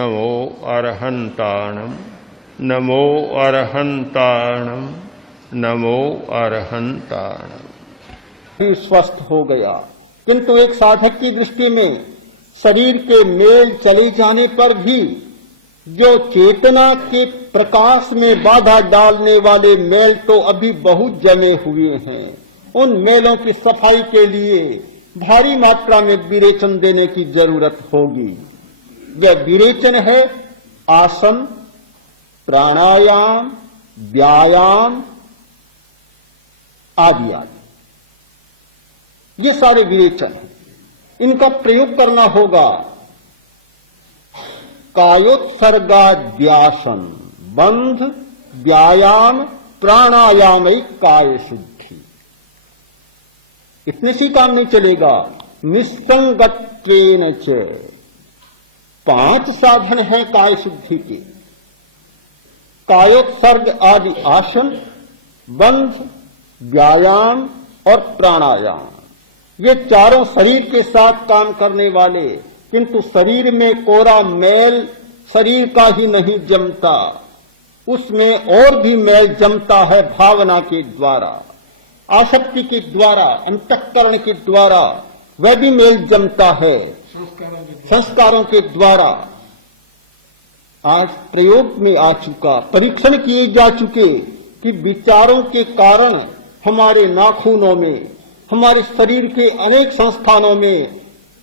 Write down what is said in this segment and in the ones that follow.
नमो अरहंताणम नमो अरहंताणम नमो अरहंताणम। स्वस्थ हो गया, किंतु एक साधक की दृष्टि में शरीर के मेल चले जाने पर भी जो चेतना के प्रकाश में बाधा डालने वाले मेल तो अभी बहुत जमे हुए हैं। उन मेलों की सफाई के लिए भारी मात्रा में विरेचन देने की जरूरत होगी। यह विरेचन है आसन, प्राणायाम, व्यायाम आदि आदि, ये सारे विरेचन हैं। इनका प्रयोग करना होगा। कायोत्सर्गाध्यासन, बंध, व्यायाम, प्राणायाम काय शुद्धि, इतने से काम नहीं चलेगा। निस्संगत्वेन च, 5 साधन हैं काय शुद्धि के। कायोत्सर्ग आदि आसन, बंध, व्यायाम और प्राणायाम, ये चारों शरीर के साथ काम करने वाले, किंतु शरीर में कोरा मैल शरीर का ही नहीं जमता, उसमें और भी मैल जमता है भावना के द्वारा, आसक्ति के द्वारा, अंतःकरण के द्वारा वह भी मेल जमता है, संस्कारों के द्वारा। आज प्रयोग में आ चुका, परीक्षण किए जा चुके कि विचारों के कारण हमारे नाखूनों में, हमारे शरीर के अनेक संस्थानों में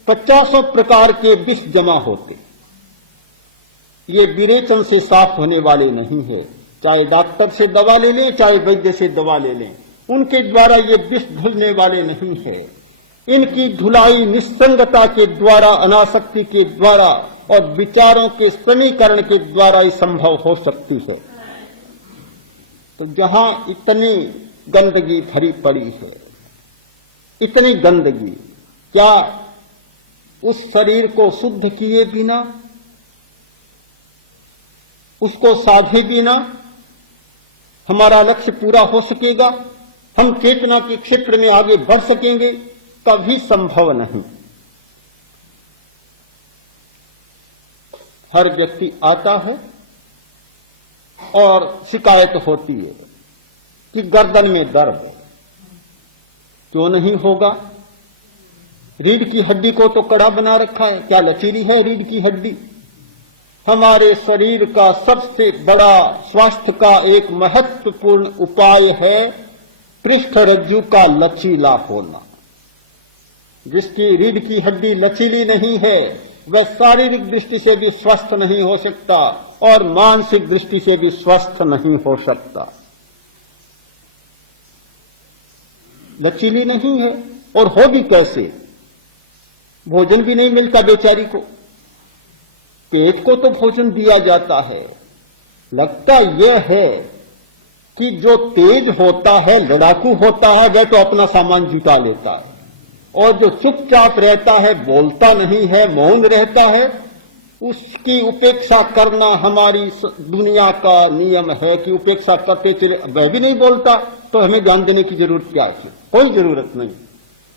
50 प्रकार के विष जमा होते। ये विरेचन से साफ होने वाले नहीं है। चाहे डॉक्टर से दवा ले लें, चाहे वैद्य से दवा ले लें, उनके द्वारा ये विष धुलने वाले नहीं है। इनकी धुलाई निस्संगता के द्वारा, अनासक्ति के द्वारा और विचारों के समीकरण के द्वारा ही संभव हो सकती है। तो जहां इतनी गंदगी भरी पड़ी है, इतनी गंदगी, क्या उस शरीर को शुद्ध किए बिना, उसको साधे बिना हमारा लक्ष्य पूरा हो सकेगा? हम चेतना के क्षेत्र में आगे बढ़ सकेंगे? कभी संभव नहीं। हर व्यक्ति आता है और शिकायत होती है कि गर्दन में दर्द है। क्यों नहीं होगा? रीढ़ की हड्डी को तो कड़ा बना रखा है। क्या लचीली है रीढ़ की हड्डी? हमारे शरीर का सबसे बड़ा स्वास्थ्य का एक महत्वपूर्ण उपाय है पृष्ठ रज्जु का लचीला होना। जिसकी रीढ़ की हड्डी लचीली नहीं है वह शारीरिक दृष्टि से भी स्वस्थ नहीं हो सकता और मानसिक दृष्टि से भी स्वस्थ नहीं हो सकता। लचीली नहीं है और हो भी कैसे? भोजन भी नहीं मिलता बेचारी को। पेट को तो भोजन दिया जाता है। लगता यह है कि जो तेज होता है, लड़ाकू होता है, वह तो अपना सामान जुटा लेता है, और जो चुपचाप रहता है, बोलता नहीं है, मौन रहता है, उसकी उपेक्षा करना हमारी दुनिया का नियम है कि उपेक्षा करते चले। वह भी नहीं बोलता तो हमें ध्यान देने की जरूरत क्या है? कोई जरूरत नहीं।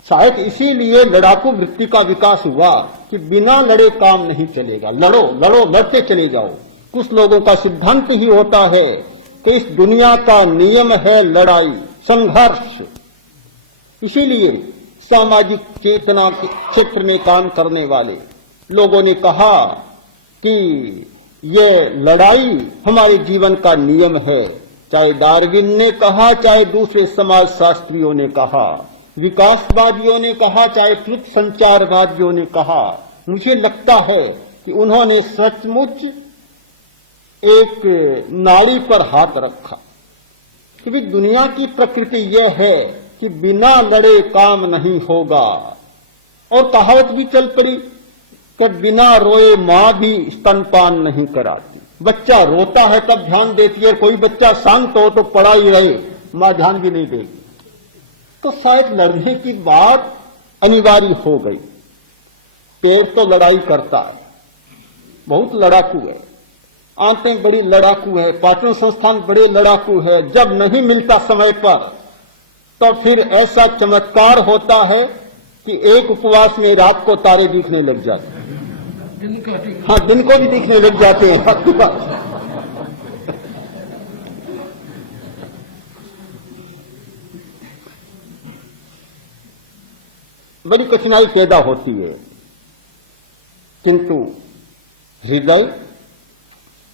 शायद इसीलिए लड़ाकू वृत्ति का विकास हुआ कि बिना लड़े काम नहीं चलेगा। लड़ो लड़ो, लड़ते चले जाओ। कुछ लोगों का सिद्धांत ही होता है कि इस दुनिया का नियम है लड़ाई, संघर्ष। इसीलिए सामाजिक चेतना के क्षेत्र में काम करने वाले लोगों ने कहा कि ये लड़ाई हमारे जीवन का नियम है। चाहे डार्विन ने कहा, चाहे दूसरे समाज शास्त्रियों ने कहा, विकासवादियों ने कहा, चाहे ट्रुथ संचारवादियों ने कहा। मुझे लगता है कि उन्होंने सचमुच एक नाड़ी पर हाथ रखा, क्योंकि दुनिया की प्रकृति यह है कि बिना लड़े काम नहीं होगा। और कहावत भी चल पड़ी कि बिना रोए मां भी स्तनपान नहीं कराती। बच्चा रोता है तब ध्यान देती है, कोई बच्चा शांत हो तो पड़ा ही रहे, मां ध्यान भी नहीं देगी। तो शायद लड़ने की बात अनिवार्य हो गई। पेड़ तो लड़ाई करता है, बहुत लड़ाकू है, आंतें बड़ी लड़ाकू है, पाचन संस्थान बड़े लड़ाकू है। जब नहीं मिलता समय पर तो फिर ऐसा चमत्कार होता है कि एक उपवास में रात को तारे दिखने लग जाते हैं। हाँ, दिन को भी दिखने लग जाते हैं आपके पास। बड़ी कठिनाई पैदा होती है, किंतु हृदय,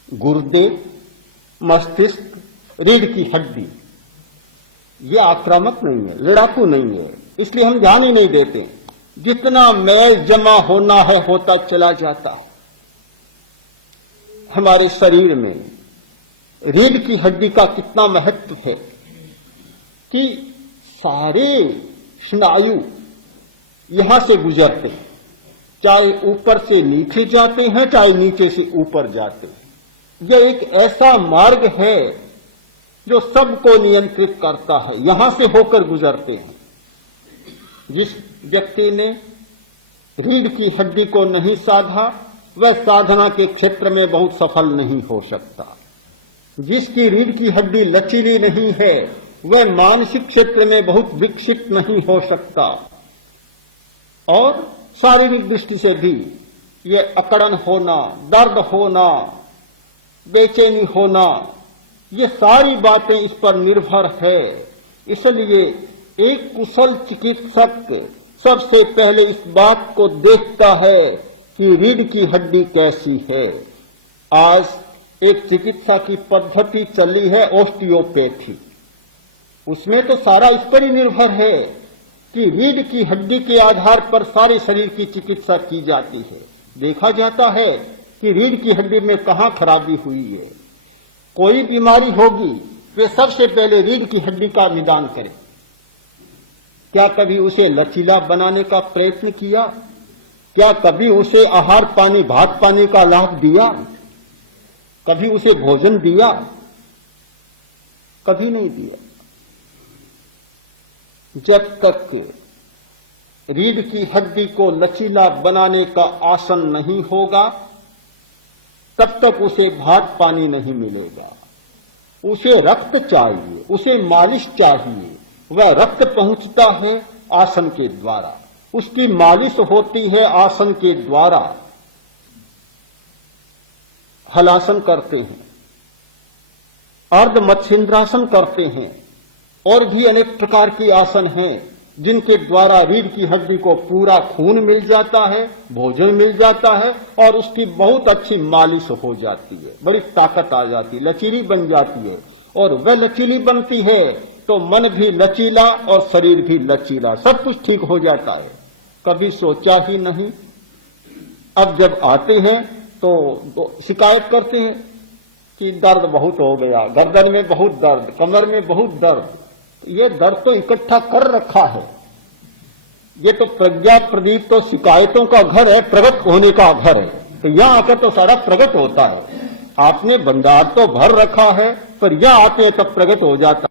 गुर्दे, मस्तिष्क, रीढ़ की हड्डी ये आक्रामक नहीं है, लड़ाकू नहीं है, इसलिए हम ध्यान ही नहीं देते। जितना मैल जमा होना है होता चला जाता है। हमारे शरीर में रीढ़ की हड्डी का कितना महत्व है कि सारे स्नायु यहां से गुजरते हैं, चाहे ऊपर से नीचे जाते हैं, चाहे नीचे से ऊपर जाते हैं। यह एक ऐसा मार्ग है जो सबको नियंत्रित करता है, यहां से होकर गुजरते हैं। जिस व्यक्ति ने रीढ़ की हड्डी को नहीं साधा, वह साधना के क्षेत्र में बहुत सफल नहीं हो सकता। जिसकी रीढ़ की हड्डी लचीली नहीं है, वह मानसिक क्षेत्र में बहुत विकसित नहीं हो सकता। और शारीरिक दृष्टि से भी ये अकड़न होना, दर्द होना, बेचैनी होना, ये सारी बातें इस पर निर्भर है। इसलिए एक कुशल चिकित्सक सबसे पहले इस बात को देखता है कि रीढ़ की हड्डी कैसी है। आज एक चिकित्सा की पद्धति चली है ओस्टियोपैथी, उसमें तो सारा इस पर ही निर्भर है कि रीढ़ की हड्डी के आधार पर सारे शरीर की चिकित्सा की जाती है। देखा जाता है कि रीढ़ की हड्डी में कहां खराबी हुई है। कोई बीमारी होगी वे सबसे पहले रीढ़ की हड्डी का निदान करें। क्या कभी उसे लचीला बनाने का प्रयत्न किया? क्या कभी उसे आहार पानी, भात पानी का लाभ दिया? कभी उसे भोजन दिया? कभी नहीं दिया। जब तक रीढ़ की हड्डी को लचीला बनाने का आसन नहीं होगा, तब तक उसे भात पानी नहीं मिलेगा। उसे रक्त चाहिए, उसे मालिश चाहिए। वह रक्त पहुंचता है आसन के द्वारा, उसकी मालिश होती है आसन के द्वारा। हलासन करते हैं, अर्ध मत्स्येंद्रासन करते हैं, और भी अनेक प्रकार की आसन हैं जिनके द्वारा रीढ़ की हड्डी को पूरा खून मिल जाता है, भोजन मिल जाता है और उसकी बहुत अच्छी मालिश हो जाती है, बड़ी ताकत आ जाती है, लचीली बन जाती है। और वह लचीली बनती है तो मन भी लचीला और शरीर भी लचीला, सब कुछ ठीक हो जाता है। कभी सोचा ही नहीं। अब जब आते हैं तो शिकायत करते हैं कि दर्द बहुत हो गया, गर्दन में बहुत दर्द, कमर में बहुत दर्द। ये दर्द तो इकट्ठा कर रखा है। ये तो प्रज्ञा प्रदीप तो शिकायतों का घर है, प्रगट होने का घर है। तो यहां आकर तो सारा प्रगट होता है। आपने भंडार तो भर रखा है, पर यहां आते हैं तब प्रगट हो जाता है।